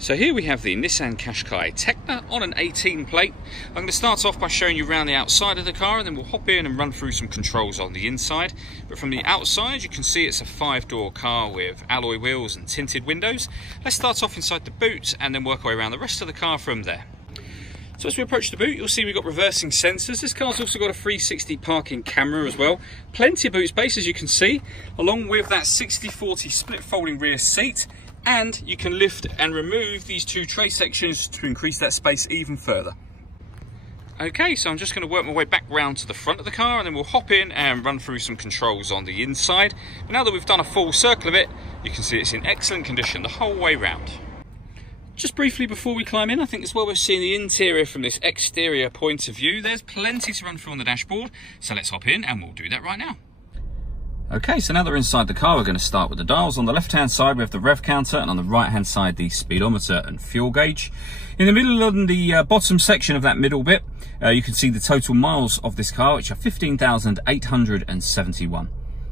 So here we have the Nissan Qashqai Tecna on an 18 plate. I'm going to start off by showing you around the outside of the car, and then we'll hop in and run through some controls on the inside. But from the outside you can see it's a 5-door car with alloy wheels and tinted windows. Let's start off inside the boot and then work our way around the rest of the car from there. So as we approach the boot, you'll see we've got reversing sensors. This car's also got a 360 parking camera as well. Plenty of boot space, as you can see, along with that 60/40 split folding rear seat. And you can lift and remove these two tray sections to increase that space even further. Okay, so I'm just going to work my way back round to the front of the car, and then we'll hop in and run through some controls on the inside. But now that we've done a full circle of it, you can see it's in excellent condition the whole way round. Just briefly before we climb in, I think it's well worth seeing the interior from this exterior point of view. There's plenty to run through on the dashboard, so let's hop in and we'll do that right now. Okay, so now that we're inside the car, we're going to start with the dials. On the left-hand side, we have the rev counter, and on the right-hand side, the speedometer and fuel gauge. In the middle, on the bottom section of that middle bit, you can see the total miles of this car, which are 15,871.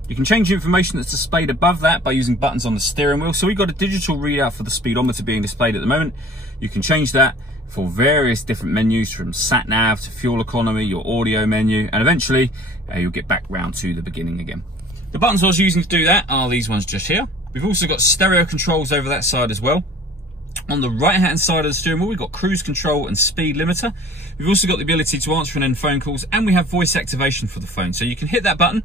You can change the information that's displayed above that by using buttons on the steering wheel. So we've got a digital readout for the speedometer being displayed at the moment. You can change that for various different menus, from sat nav to fuel economy, your audio menu, and eventually you'll get back round to the beginning again. The buttons I was using to do that are these ones just here. We've also got stereo controls over that side as well. On the right hand side of the steering wheel, we've got cruise control and speed limiter. We've also got the ability to answer and end phone calls, and we have voice activation for the phone. So you can hit that button,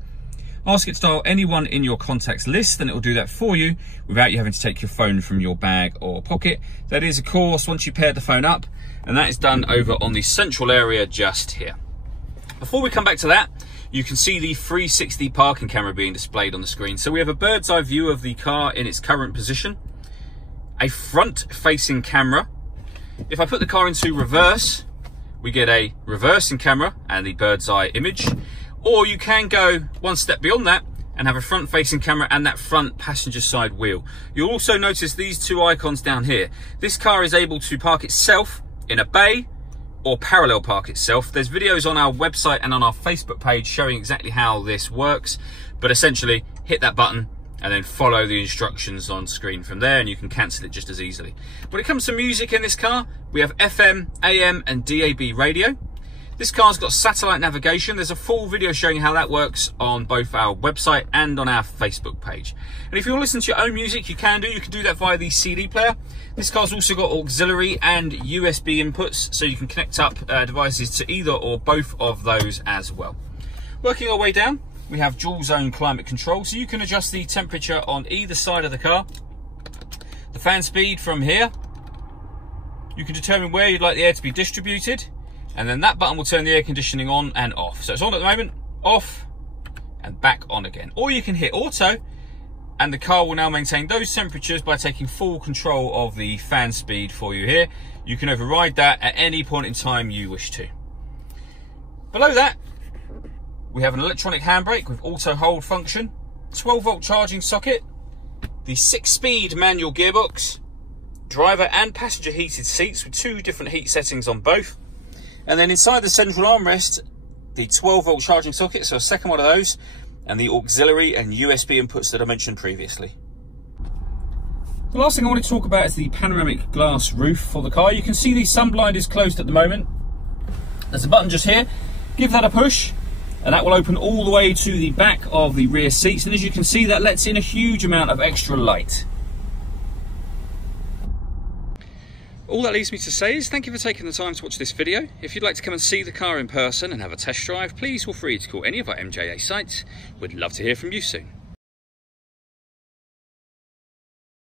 ask it to dial anyone in your contacts list, and it will do that for you without you having to take your phone from your bag or pocket. That is, of course, once you paired the phone up, and that is done over on the central area just here. Before we come back to that, you can see the 360 parking camera being displayed on the screen. So we have a bird's eye view of the car in its current position, a front-facing camera. If I put the car into reverse, we get a reversing camera and the bird's eye image. Or you can go one step beyond that and have a front-facing camera and that front passenger side wheel. You'll also notice these two icons down here. This car is able to park itself in a bay or parallel park itself. There's videos on our website and on our Facebook page showing exactly how this works, but essentially hit that button and then follow the instructions on screen from there, and you can cancel it just as easily. When it comes to music in this car, we have FM, AM and DAB radio. This car's got satellite navigation. There's a full video showing how that works on both our website and on our Facebook page. And if you want to listen to your own music, you can do that via the CD player. This car's also got auxiliary and USB inputs, so you can connect up devices to either or both of those as well. Working our way down, we have dual zone climate control, so you can adjust the temperature on either side of the car. The fan speed from here. You can determine where you'd like the air to be distributed, and then that button will turn the air conditioning on and off. So it's on at the moment, off, and back on again. Or you can hit auto, and the car will now maintain those temperatures by taking full control of the fan speed for you here. You can override that at any point in time you wish to. Below that, we have an electronic handbrake with auto hold function, 12-volt charging socket, the 6-speed manual gearbox, driver and passenger heated seats with 2 different heat settings on both. And then inside the central armrest, the 12-volt charging socket, so a second one of those, and the auxiliary and USB inputs that I mentioned previously. The last thing I want to talk about is the panoramic glass roof for the car. You can see the sunblind is closed at the moment. There's a button just here. Give that a push, and that will open all the way to the back of the rear seats. And as you can see, that lets in a huge amount of extra light. All that leaves me to say is thank you for taking the time to watch this video. If you'd like to come and see the car in person and have a test drive, please feel free to call any of our MJA sites. We'd love to hear from you soon.